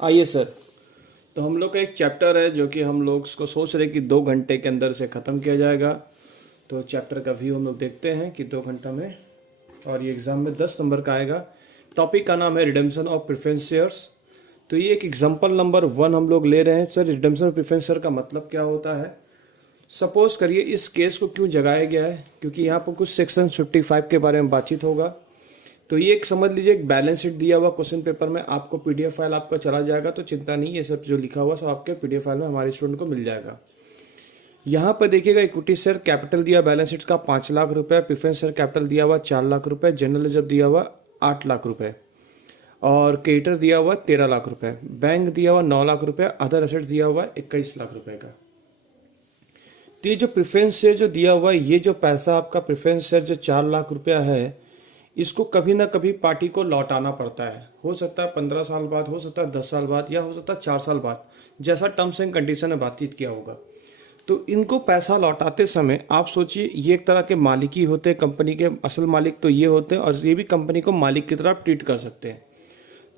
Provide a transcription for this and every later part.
आइए सर। तो हम लोग का एक चैप्टर है जो कि हम लोग इसको सोच रहे कि 2 घंटे के अंदर से ख़त्म किया जाएगा। तो चैप्टर का व्यू हम लोग देखते हैं कि 2 घंटा में, और ये एग्ज़ाम में 10 नंबर का आएगा। टॉपिक का नाम है रिडेम्पशन ऑफ प्रेफरेंस शेयर्स। तो ये एक एग्जाम्पल नंबर 1 हम लोग ले रहे हैं। Sir, redemption of preference share का मतलब क्या होता है? सपोज करिए इस केस को क्यों जगाया गया है, क्योंकि यहाँ पर कुछ सेक्शन 55 के बारे में बातचीत होगा। तो ये एक समझ लीजिए, एक बैलेंस शीट दिया हुआ क्वेश्चन पेपर में, आपको पीडीएफ फाइल आपका चला जाएगा, तो चिंता नहीं, ये सब जो लिखा हुआ सब आपके पीडीएफ फाइल में हमारे स्टूडेंट को मिल जाएगा। यहाँ पर देखिएगा, इक्विटी शेयर कैपिटल दिया बैलेंस शीट का 5 लाख रुपए, प्रेफरेंस शेयर कैपिटल दिया हुआ 4 लाख रुपए, जनरल रिजर्व दिया हुआ 8 लाख रुपए, और क्रेडिटर दिया हुआ 13 लाख रुपए, बैंक दिया हुआ 9 लाख रुपए, अदर एसेट्स दिया हुआ 21 लाख रुपए का। तो ये जो प्रेफरेंस शेयर जो दिया हुआ है, ये जो पैसा आपका प्रेफरेंस शेयर जो 4 लाख रुपया है, इसको कभी ना कभी पार्टी को लौटाना पड़ता है। हो सकता है 15 साल बाद, हो सकता है 10 साल बाद, या हो सकता है 4 साल बाद, जैसा टर्म्स एंड कंडीशन में बातचीत किया होगा। तो इनको पैसा लौटाते समय आप सोचिए, ये एक तरह के मालिक ही होते हैं, कंपनी के असल मालिक तो ये होते हैं, और ये भी कंपनी को मालिक की तरह ट्रीट कर सकते हैं।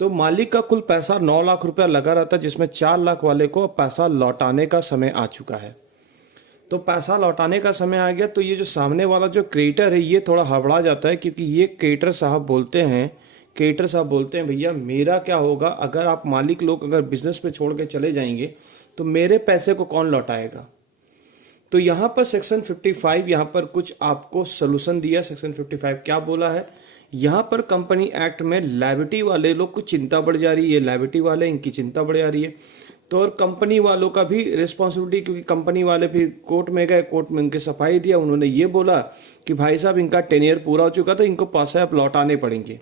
तो मालिक का कुल पैसा 9 लाख रुपया लगा रहता है, जिसमें 4 लाख वाले को पैसा लौटाने का समय आ चुका है। तो पैसा लौटाने का समय आ गया, तो ये जो सामने वाला जो क्रेडिटर है, ये थोड़ा हड़बड़ा जाता है, क्योंकि ये क्रेडिटर साहब बोलते हैं भैया मेरा क्या होगा अगर आप मालिक लोग अगर बिजनेस पे छोड़ के चले जाएंगे, तो मेरे पैसे को कौन लौटाएगा? तो यहाँ पर सेक्शन 55 यहाँ पर कुछ आपको सोल्यूशन दिया। सेक्शन 55 क्या बोला है? यहाँ पर कंपनी एक्ट में लायबिलिटी वाले लोग को चिंता बढ़ जा रही है, ये लायबिलिटी वाले इनकी चिंता बढ़ जा रही है। तो और कंपनी वालों का भी रिस्पॉन्सिबिलिटी, क्योंकि कंपनी वाले फिर कोर्ट में गए, कोर्ट में इनके सफाई दिया, उन्होंने ये बोला कि भाई साहब इनका 10 ईयर पूरा हो चुका, तो इनको पैसा आप लौटाने पड़ेंगे।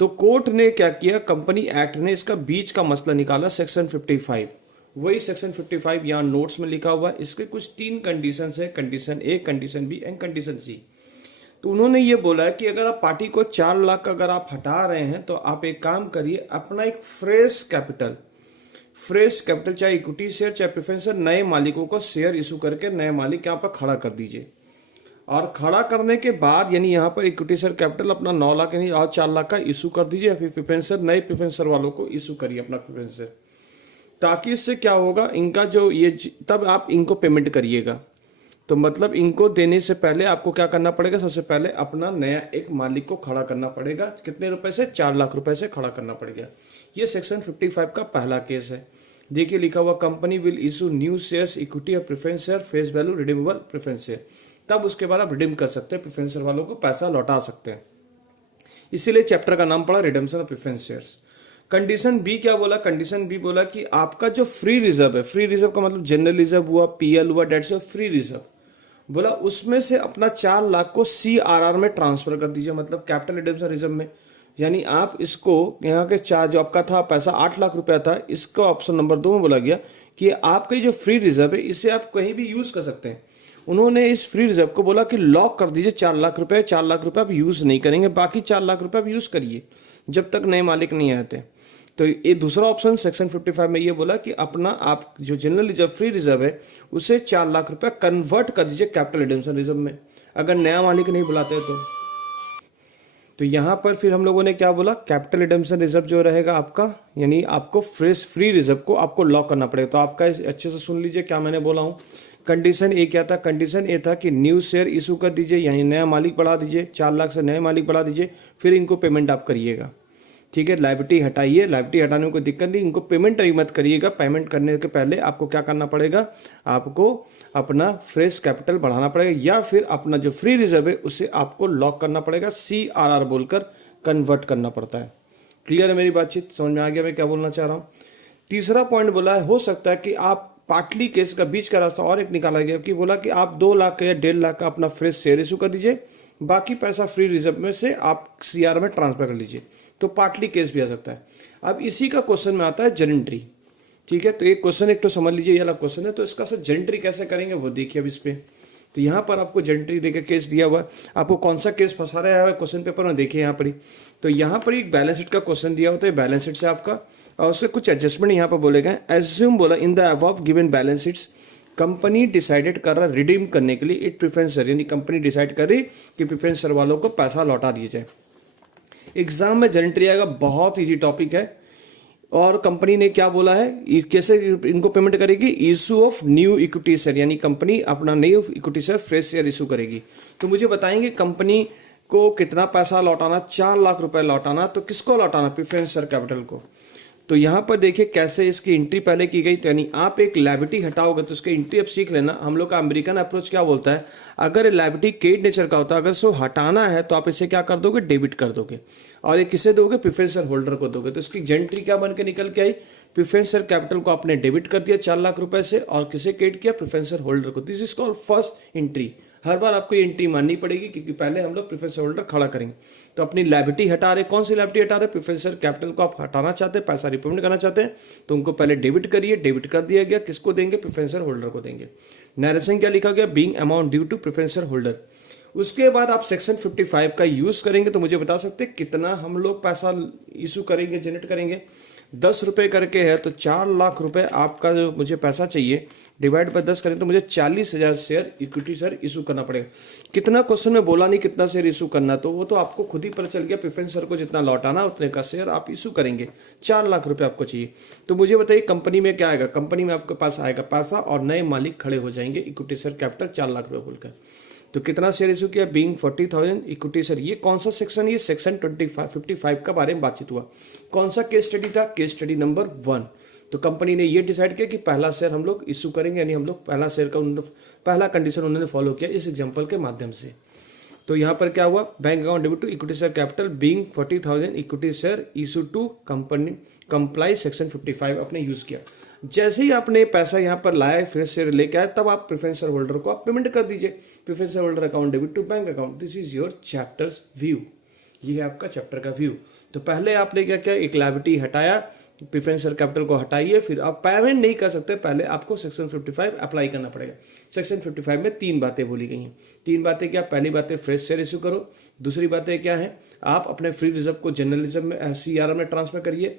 तो कोर्ट ने क्या किया, कंपनी एक्ट ने इसका बीच का मसला निकाला, सेक्शन 55। वही सेक्शन 55 यहाँ नोट्स में लिखा हुआ है। इसके कुछ 3 कंडीशन है, condition A, condition B and condition C. तो उन्होंने ये बोला है कि अगर आप पार्टी को 4 लाख अगर आप हटा रहे हैं, तो आप एक काम करिए, अपना एक फ्रेश कैपिटल, चाहे इक्विटी शेयर चाहे प्रेफरेंस शेयर, नए मालिकों को शेयर इशू करके नए मालिक यहाँ पर खड़ा कर दीजिए। और खड़ा करने के बाद यानी यहाँ पर इक्विटी शेयर कैपिटल अपना 9 लाख यानी और 4 लाख का इशू कर दीजिए। फिर प्रेफरेंस शेयर, नए प्रेफरेंस शेयर वालों को इशू करिए अपना प्रेफरेंस शेयर, ताकि इससे क्या होगा, इनका जो ये तब आप इनको पेमेंट करिएगा। तो मतलब इनको देने से पहले आपको क्या करना पड़ेगा, सबसे पहले अपना नया एक मालिक को खड़ा करना पड़ेगा। कितने रुपए से? 4 लाख रुपए से खड़ा करना पड़ेगा। ये सेक्शन 55 का पहला केस है। देखिए लिखा हुआ, company will issue new shares equity और preference share face value redeemable preference share. तब उसके बाद आप रिडीम कर सकते हैं, प्रेफरेंस शेयर वालों को पैसा लौटा सकते हैं। इसीलिए चैप्टर का नाम पड़ा redemption of preference shares. Condition B क्या बोला? कंडीशन बी बोला कि आपका जो फ्री रिजर्व है, फ्री रिजर्व का मतलब जनरल रिजर्व हुआ, पीएल हुआ, डेट से फ्री रिजर्व बोला, उसमें से अपना 4 लाख को सीआरआर में ट्रांसफर कर दीजिए, मतलब कैपिटल रिडेम्पशन रिजर्व में। यानी आप इसको यहाँ के 4 जो आपका था पैसा 8 लाख रुपया था, इसका ऑप्शन नंबर 2 में बोला गया कि आपका जो फ्री रिजर्व है, इसे आप कहीं भी यूज कर सकते हैं। उन्होंने इस फ्री रिजर्व को बोला कि लॉक कर दीजिए 4 लाख रुपए। 4 लाख रुपए आप यूज नहीं करेंगे, बाकी 4 लाख रुपए आप यूज करिए जब तक नए मालिक नहीं आते। तो ये दूसरा ऑप्शन सेक्शन 55 में ये बोला कि अपना आप जो जनरल रिजर्व फ्री रिजर्व है, उसे 4 लाख रुपया कन्वर्ट कर दीजिए कैपिटल रिडेम्पशन रिजर्व में, अगर नया मालिक नहीं बुलाते तो यहाँ पर फिर हम लोगों ने क्या बोला, कैपिटल रिडेम्पशन रिजर्व जो रहेगा आपका, यानी आपको फ्रेश फ्री रिजर्व को आपको लॉक करना पड़ेगा। तो आपका अच्छे से सुन लीजिए क्या मैंने बोला हूँ। कंडीशन ए क्या था? कंडीशन ए था कि न्यू शेयर इशू कर दीजिए, यानी नया मालिक बढ़ा दीजिए, 4 लाख से नए मालिक बढ़ा दीजिए, फिर इनको पेमेंट आप करिएगा। ठीक है, लायबिलिटी हटाइए, लायबिलिटी हटाने में कोई दिक्कत नहीं, इनको पेमेंट अभी मत करिएगा। पेमेंट करने के पहले आपको क्या करना पड़ेगा, आपको अपना फ्रेश कैपिटल बढ़ाना पड़ेगा, या फिर अपना जो फ्री रिजर्व है उसे आपको लॉक करना पड़ेगा, सीआरआर बोलकर कन्वर्ट करना पड़ता है। क्लियर है मेरी बातचीत? समझ में आ गया मैं क्या बोलना चाह रहा हूँ? तीसरा पॉइंट बोला है, हो सकता है कि आप पार्टली केस का बीच का रास्ता और एक निकाला गया कि बोला कि आप 2 लाख या 1.5 लाख का अपना फ्रेश शेयर इशू कर दीजिए, बाकी पैसा फ्री रिजर्व में से आप सीआर में ट्रांसफर कर लीजिए। तो पार्टली केस भी आ सकता है। अब इसी का क्वेश्चन में आता है जेरेंट्री। ठीक है, तो एक क्वेश्चन एक तो समझ लीजिए, ये वाला क्वेश्चन है, तो इसका सर जेरेंट्री कैसे करेंगे वो देखिए अब इस पे। तो यहाँ पर आपको जेरेंट्री देकर केस दिया हुआ है, आपको कौन सा केस फंसा रहा है क्वेश्चन पेपर में देखिए यहाँ पर ही। तो यहाँ पर एक बैलेंस शीट का क्वेश्चन दिया होता है, बैलेंस शीट से आपका, और उससे कुछ एडजस्टमेंट यहाँ पर बोले गए। एज्यूम बोला, in the above given balance sheets company decided कर रहा रिडीम करने के लिए इट प्रेफरेंस शेयर, यानी कंपनी डिसाइड कर रही कि प्रेफरेंस शेयर वालों को पैसा लौटा दिया जाए। एग्जाम में जेरेंट्री आएगा, बहुत ईजी टॉपिक है। और कंपनी ने क्या बोला है, कैसे इनको पेमेंट करेगी, issue of new equity share, यानी कंपनी अपना new equity share fresh share issue करेगी। तो मुझे बताएंगे कंपनी को कितना पैसा लौटाना, 4 लाख रुपए लौटाना। तो किसको लौटाना, प्रेफरेंस शेयर कैपिटल को। तो यहाँ पर देखिए कैसे इसकी एंट्री पहले की गई। तो यानी आप एक लायबिलिटी हटाओगे तो उसकी एंट्री अब सीख लेना। हम लोग का अमेरिकन अप्रोच क्या बोलता है, अगर लायबिलिटी क्रेडिट नेचर का होता है, अगर इसको हटाना है तो आप इसे क्या कर दोगे, डेबिट कर दोगे, और ये किसे दोगे, प्रेफरेंस शेयर होल्डर को दोगे। तो इसकी एंट्री क्या बन के निकल के आई, प्रेफरेंस शेयर कैपिटल को आपने डेबिट कर दिया 4 लाख रुपए से, और किसे क्रेडिट किया, प्रेफरेंस शेयर होल्डर को। This is called first entry. हर बार आपको ये एंट्री माननी पड़ेगी क्योंकि पहले हम लोग प्रेफरेंस होल्डर खड़ा करेंगे। तो अपनी लायबिलिटी हटा रहे, कौन सी लायबिलिटी हटा रहे, प्रेफरेंस शेयर कैपिटल को आप हटाना चाहते हैं, पैसा रिपेमेंट करना चाहते हैं, तो उनको पहले डेबिट करिए। डेबिट कर दिया गया, किसको देंगे, प्रेफरेंस शेयर होल्डर को देंगे। नरेशन क्या लिखा गया, being amount due to preference share holder. उसके बाद आप सेक्शन 55 का यूज करेंगे। तो मुझे बता सकते हैं कितना हम लोग पैसा इशू करेंगे, जनरेट करेंगे। 10 रुपए करके है तो 4 लाख रुपए आपका जो मुझे पैसा चाहिए, डिवाइड बाय 10 करें तो मुझे 40,000 शेयर इक्विटी शेयर इशू करना पड़ेगा। कितना क्वेश्चन में बोला नहीं कितना शेयर इशू करना, तो वो तो आपको खुद ही पता चल गया। प्रेफरेंस शेयर को जितना लौटाना उतने का शेयर आप इशू करेंगे। 4 लाख रुपए आपको चाहिए। तो मुझे बताइए कंपनी में क्या आएगा, कंपनी में आपके पास आएगा पैसा और नए मालिक खड़े हो जाएंगे, इक्विटी शेयर कैपिटल 4 लाख रुपए बोलकर। तो कितना शेयर इशू किया, बीइंग 40,000 इक्विटी शेयर। ये कौन सा सेक्शन, ये सेक्शन 55 का बारे में बातचीत हुआ। कौन सा केस स्टडी था, केस स्टडी नंबर 1। तो कंपनी ने ये डिसाइड किया कि पहला शेयर हम लोग इशू करेंगे, यानी हम लोग पहला शेयर का पहला कंडीशन उन्होंने फॉलो किया इस एग्जांपल के माध्यम से। तो यहाँ पर क्या हुआ, bank account debit to equity share capital being 40,000 equity share issue to company comply section 55 आपने यूज किया। जैसे ही आपने पैसा यहाँ पर लाया, फ्रेश शेयर लेके आए, तब आप प्रेफरेंस शेयर होल्डर को आप पेमेंट कर दीजिए। Preference share holder account debit to bank account. This is your chapters view. ये है आपका चैप्टर का व्यू। तो पहले आपने क्या किया, एक लायबिलिटी हटाया, प्रेफरेंस शेयर कैपिटल को हटाइए, फिर आप पेमेंट नहीं कर सकते, पहले आपको सेक्शन 55 अप्लाई करना पड़ेगा। सेक्शन 55 में 3 बातें बोली गई हैं। 3 बातें क्या, पहली बात है फ्रेश शेयर इशू करो। दूसरी बातें क्या है, आप अपने फ्री रिजर्व को जर्नलिज्म में CRM में ट्रांसफर करिए।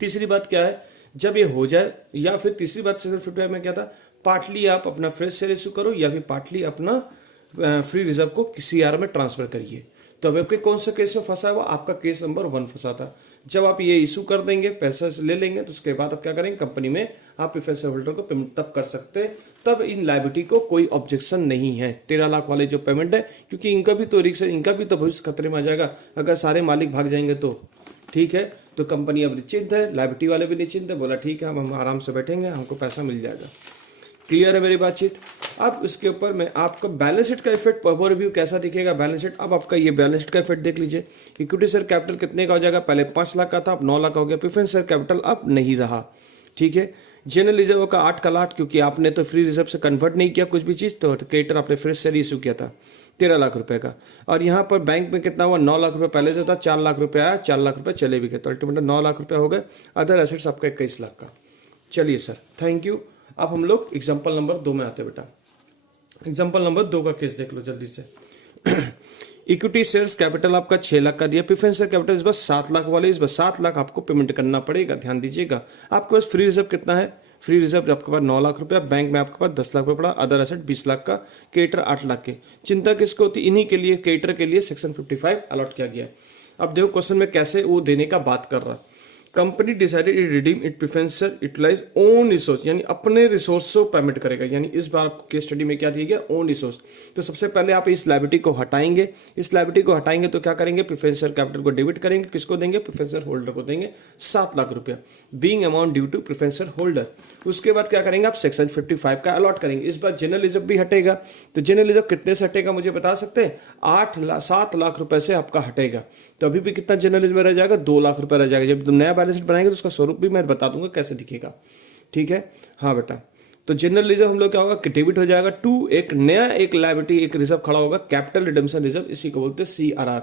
तीसरी बात क्या है, जब ये हो जाए, या फिर तीसरी बात सेक्शन 55 में क्या था, पार्टली आप अपना फ्रेश शेयर इशू करो या फिर पार्टली अपना फ्री रिजर्व को CRM में ट्रांसफर करिए। तो अब आपके कौन सा केस में फंसा हुआ, आपका केस नंबर 1 फंसा था। जब आप ये इशू कर देंगे, पैसा ले लेंगे, तो उसके बाद आप क्या करेंगे, कंपनी में आप प्रेफरेंस शेयर होल्डर को पेमेंट तब कर सकते हैं, तब इन लायबिलिटी को कोई ऑब्जेक्शन नहीं है। 13 लाख वाले जो पेमेंट है, क्योंकि इनका भी तो रिस्क है, इनका भी तो भविष्य खतरे में आ जाएगा अगर सारे मालिक भाग जाएंगे तो। ठीक है, तो कंपनी अब निश्चिंत है, लायबिलिटी वाले भी निश्चिंत है, बोला ठीक है हम आराम से बैठेंगे, हमको पैसा मिल जाएगा। क्लियर है मेरी बातचीत। अब इसके ऊपर मैं आपको बैलेंस शीट का इफेक्ट ओवरव्यू कैसा दिखेगा बैलेंस शीट। अब आपका ये बैलेंस शीट का इफेक्ट देख लीजिए। इक्विटी शेयर कैपिटल कितने का हो जाएगा, पहले 5 लाख का था, अब 9 लाख हो गया। प्रेफरेंस शेयर कैपिटल अब नहीं रहा। ठीक है, जनरल रिजर्व का 8 का लाख, क्योंकि आपने तो फ्री रिजर्व से कन्वर्ट नहीं किया कुछ भी चीज़, तो क्रेडिटर आपने फ्रेश शेयर इशू किया था 13 लाख रुपए का। और यहाँ पर बैंक में कितना हुआ, 9 लाख रुपए पहले से था, 4 लाख रुपए आया, 4 लाख रुपए चले भी गए, तो अल्टीमेटली 9 लाख रुपए हो गए। अदर एसेट्स आपका 21 लाख का। चलिए सर, थैंक यू। अब हम लोग एग्जाम्पल नंबर 2 में आते बेटा। एग्जाम्पल नंबर 2 का केस देख लो जल्दी से। इक्विटी शेयर्स कैपिटल आपका 6 लाख का दिया, प्रेफरेंस शेयर कैपिटल इस बार 7 लाख वाले, इस बार 7 लाख आपको पेमेंट करना पड़ेगा, ध्यान दीजिएगा। आपके पास फ्री रिजर्व कितना है, फ्री रिजर्व आपके पास 9 लाख रुपया, बैंक में आपके पास 10 लाख रुपये पड़ा, अदर एसेट 20 लाख का, क्रेडिटर 8 लाख के। चिंता किसको होती, इन्हीं के लिए, क्रेडिटर के लिए सेक्शन 55 अलॉट किया गया। अब देखो क्वेश्चन में कैसे वो देने का बात कर रहा। Company decided it redeem it preference utilize own resource, यानी अपने रिसोर्स से पेमेंट करेगा। यानी इस बार आपको केस स्टडी में क्या दिया गया, ओन रिसोर्स। तो सबसे पहले आप इस लायबिलिटी को हटाएंगे। इस लायबिलिटी को हटाएंगे तो क्या करेंगे, प्रेफरेंस शेयर कैपिटल को डेबिट करेंगे, किसको देंगे, प्रेफरेंस शेयर होल्डर को देंगे 7 लाख रुपया, being amount due to preference share holder. उसके बाद क्या करेंगे, आप सेक्शन 55 का अलॉट करेंगे। इस बार जनरल रिजर्व भी हटेगा। तो जनरल रिजर्व कितने से हटेगा मुझे बता सकते हैं, 7 लाख रुपए से आपका हटेगा। तो अभी भी कितना जनरल रिजर्व रह जाएगा, 2 लाख रुपए रह जाएगा। जब तुम नया बैलेंस शीट बनाएंगे तो उसका स्वरूप भी मैं बता दूंगा कैसे दिखेगा। ठीक है, हाँ बेटा। तो जनरल रिजर्व हम लोग क्या होगा, डेबिट हो जाएगा टू एक नया एक लायबिलिटी, एक रिजर्व खड़ा होगा, कैपिटल रिडेम्पशन रिजर्व, इसी को बोलते हैं CRR।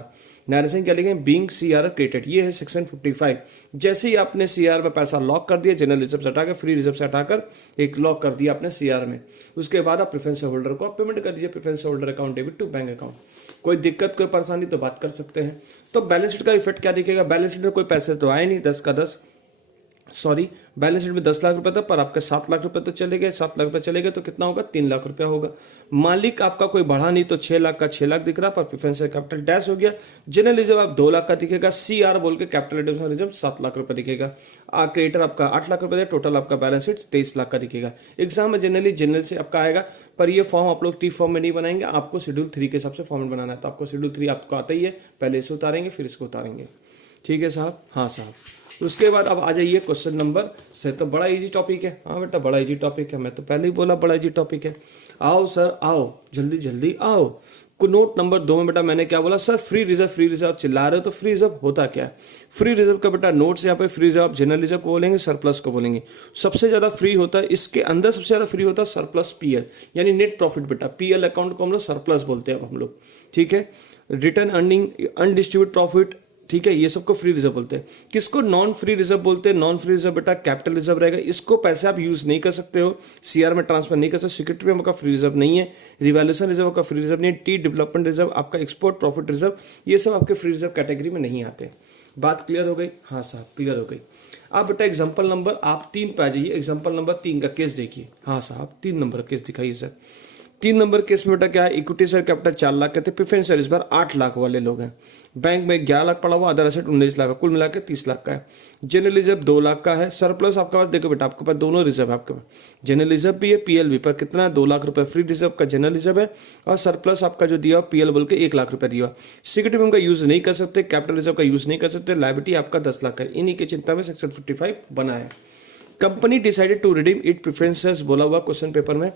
नरेशन क्या लिखेंगे, बीइंग CRR क्रिएटेड। ये है सेक्शन 55। जैसे ही आपने CRR में पैसा लॉक कर दिया, जनरल रिजर्व से हटाकर, फ्री रिजर्व से हटाकर एक लॉक कर दिया आपने CRR में, उसके बाद आप प्रेफरेंस होल्डर को आप पेमेंट कर दीजिए, preference holder account debit to bank account. कोई दिक्कत कोई परेशानी तो बात कर सकते हैं। तो बैलेंस शीट का इफेक्ट क्या दिखेगा, बैलेंस शीट में कोई पैसे तो आए नहीं, 10 का 10, सॉरी, बैलेंस शीट में 10 लाख रुपए था पर आपके 7 लाख रुपए तो चले गए, 7 लाख रुपए चले गए तो कितना होगा, 3 लाख रुपया होगा। मालिक आपका कोई बढ़ा नहीं तो 6 लाख का 6 लाख दिख रहा, पर प्रेफरेंशियल कैपिटल डैश हो गया। जनरल रिजर्व आप 2 लाख का दिखेगा, CR बोल के कैपिटल एडिशनल रिजर्व 7 लाख रुपए दिखेगा। क्रेडिटर आपका 8 लाख रुपए, टोटल आपका बैलेंस शीट 23 लाख का दिखेगा। एग्जाम में जनरल से आपका आएगा, पर ये फॉर्म आप लोग टी फॉर्म में नहीं बनाएंगे, आपको शेड्यूल 3 के हिसाब से फॉर्मेट बनाना है। तो आपको शेड्यूल 3 आपको आता ही है, पहले इसे उतारेंगे फिर इसको उतारेंगे। ठीक है साहब, हाँ साहब। उसके बाद अब आ जाइए क्वेश्चन नंबर से, तो बड़ा इजी टॉपिक है। हाँ बेटा बड़ा इजी टॉपिक है, मैं तो पहले ही बोला बड़ा इजी टॉपिक है। आओ सर आओ, जल्दी जल्दी आओ। नोट नंबर 2 में बेटा मैंने क्या बोला, सर फ्री रिजर्व चिल्ला रहे हो, तो फ्री रिजर्व होता क्या है? फ्री रिजर्व का बेटा नोट्स यहाँ पे फ्री रिजर्व जनरल रिजर्व को बोलेंगे, सरप्लस को बोलेंगे। सबसे ज्यादा फ्री होता है, इसके अंदर सबसे ज्यादा फ्री होता है सरप्लस PL, यानी नेट प्रॉफिट बेटा। PL अकाउंट को हम लोग सरप्लस बोलते हैं अब हम लोग, ठीक है। रिटर्न अर्निंग, अनडिस्ट्रीब्यूट प्रॉफिट, ठीक है, ये सबको फ्री रिजर्व बोलते हैं। किसको नॉन फ्री रिजर्व बोलते हैं? नॉन फ्री रिजर्व बेटा कैपिटल रिजर्व रहेगा, इसको पैसे आप यूज नहीं कर सकते हो, CR में ट्रांसफर नहीं कर सकते। सिक्योरिटी में आपका फ्री रिजर्व नहीं है, रिवैल्यूएशन रिजर्व का फ्री रिजर्व नहीं है, टी डेवलपमेंट रिजर्व, आपका एक्सपोर्ट प्रॉफिट रिजर्व, ये सब आपके फ्री रिजर्व कैटेगरी में नहीं आते। बात क्लियर हो गई? हाँ साहब क्लियर हो गई। अब बेटा एग्जाम्पल नंबर आप 3 पे आ जाइए। एग्जाम्पल नंबर 3 का केस देखिए। हाँ साहब 3 नंबर का केस दिखाइए सर। 3 नंबर केस में बेटा क्या है, इक्विटी शेयर कैपिटल 4 लाख के थे, प्रेफरेंस शेयर इस बार 8 लाख वाले लोग हैं। बैंक में 11 लाख पड़ा हुआ, अदर एसेट 19 लाख का, कुल मिला के 30 लाख का है। जनरल रिजर्व 2 लाख का है। सरप्लस आपके पास देखो बेटा, आपके पास दोनों रिजर्व है, आपके पास जनरल रिजर्व भी है, PL भी। पर कितना है, 2 लाख रुपए फ्री रिजर्व का जनरल रिजर्व है, और सरप्लस आपका जो दिया PL बोल के 1 लाख रुपए दिया। सिक्योरिटी में का यूज नहीं कर सकते, कैपिटल रिजर्व का यूज नहीं कर सकते, लायबिलिटी आपका 10 लाख है। इन्हीं की चिंता में सेक्शन 55 बना है। Company decided to redeem it preferences, बोला हुआ क्वेश्चन पेपर में,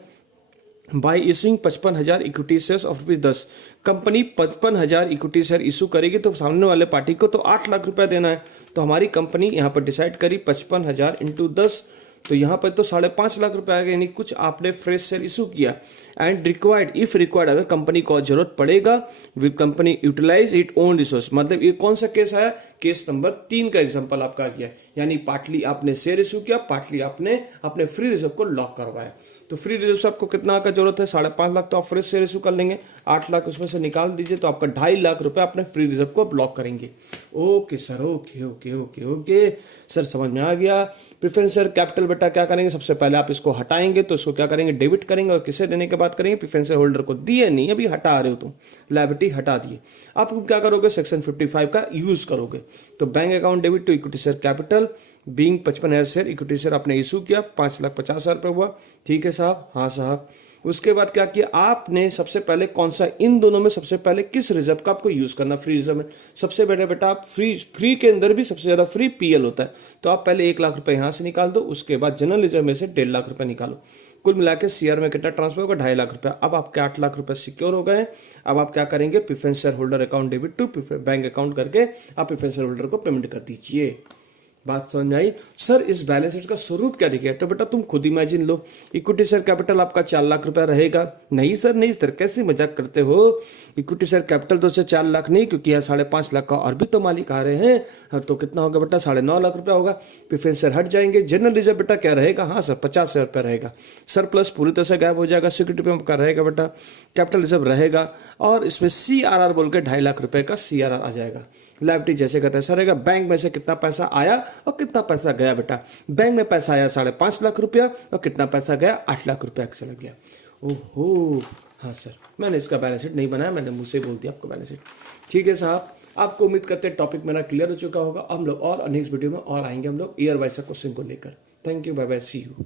by issuing 55,000 equity shares of ₹10। Company 55,000 equity share issue करेगी, तो सामने वाले पार्टी को तो 8 लाख रुपया देना है। तो हमारी कंपनी यहाँ पर डिसाइड करी 55,000 इंटू 10, तो यहाँ पर तो 5.5 लाख रुपया आएगा, यानी कुछ आपने फ्रेश शेयर इशू किया। एंड रिक्वायर्ड, इफ रिक्वायर्ड, अगर कंपनी को जरूरत पड़ेगा, will company utilize it own resource. मतलब ये कौन सा केस आया, केस नंबर 3 का एग्जांपल आपका आ गया। यानी पार्टली आपने शेयर इशू किया, पार्टली आपने अपने फ्री रिजर्व को लॉक करवाया। तो फ्री रिजर्व से आपको कितना का जरूरत है, 5.5 लाख, तो आप फ्रेश शेयर इशू कर लेंगे, 8 लाख उसमें से निकाल दीजिए, तो आपका 2.5 लाख रुपए अपने फ्री रिजर्व को ब्लॉक करेंगे। Okay sir, okay okay okay okay sir, समझ में आ गया। प्रेफरेंस शेयर कैपिटल बेटा क्या करेंगे, सबसे पहले आप इसको हटाएंगे, तो इसको क्या करेंगे, डेबिट करेंगे, और किसे देने के बाद करेंगे, प्रेफरेंस शेयर होल्डर को। दिए नहीं, अभी हटा रहे हो तुम, लायबिलिटी हटा दिए। आप क्या करोगे, सेक्शन 55 का यूज करोगे। तो bank account debit to equity share capital, being 55,000 share equity share आपने इशू किया, 5,50,000 रुपये हुआ। ठीक है साहब, हाँ साहब। उसके बाद क्या किया आपने, सबसे पहले कौन सा, इन दोनों में सबसे पहले किस रिजर्व का आपको यूज करना, फ्री रिजर्व में सबसे पहले बेटा आप फ्री के अंदर भी सबसे ज्यादा फ्री PL होता है। तो आप पहले 1 लाख रुपए यहां से निकाल दो, उसके बाद जनरल रिजर्व में से 1.5 लाख रुपए निकालो। कुल मिला के CR में कितना ट्रांसफर होगा, 2.5 लाख रुपया। अब आपके 8 लाख रुपए सिक्योर हो गए। अब आप क्या करेंगे, preference share holder account debit to bank account करके आप प्रेफरेंस शेयर होल्डर को पेमेंट कर दीजिए। बात समझ आई सर? इस बैलेंस शीट का स्वरूप क्या दिखेगा, तो बेटा तुम खुद इमेजिन लो। इक्विटी शेयर कैपिटल आपका 4 लाख रुपया रहेगा। नहीं सर, नहीं सर, कैसे मजाक करते हो। इक्विटी शेयर कैपिटल तो से 4 लाख नहीं, क्योंकि यहाँ 5.5 लाख का और भी तो मालिक आ रहे हैं, तो कितना होगा बेटा, 9.5 लाख रुपया होगा। प्रेफरेंस शेयर हट जाएंगे। जनरल रिजर्व बेटा क्या रहेगा, हाँ सर 50,000 रुपया रहेगा। सरप्लस पूरी तरह से गायब हो जाएगा। सिक्योरिटी पे आपका रहेगा बेटा, कैपिटल रिजर्व रहेगा, और इसमें CRR बोल के 2.5 लाख रुपए का CRR आ जाएगा। लायबिलिटी जैसे का तैसा रहेगा। बैंक में से कितना पैसा आया और कितना पैसा गया बेटा, बैंक में पैसा आया 5.5 लाख रुपया, और कितना पैसा गया, 8 लाख रुपया चला गया। ओहो, हाँ सर, मैंने इसका बैलेंस शीट नहीं बनाया, मैंने मुझसे ही बोल दिया आपको बैलेंस शीट। ठीक है साहब, आपको उम्मीद करते हैं टॉपिक मेरा क्लियर हो चुका होगा। हम लोग और नेक्स्ट वीडियो में और आएंगे हम लोग ईयर वाइज क्वेश्चन को लेकर। Thank you, bye bye, see you.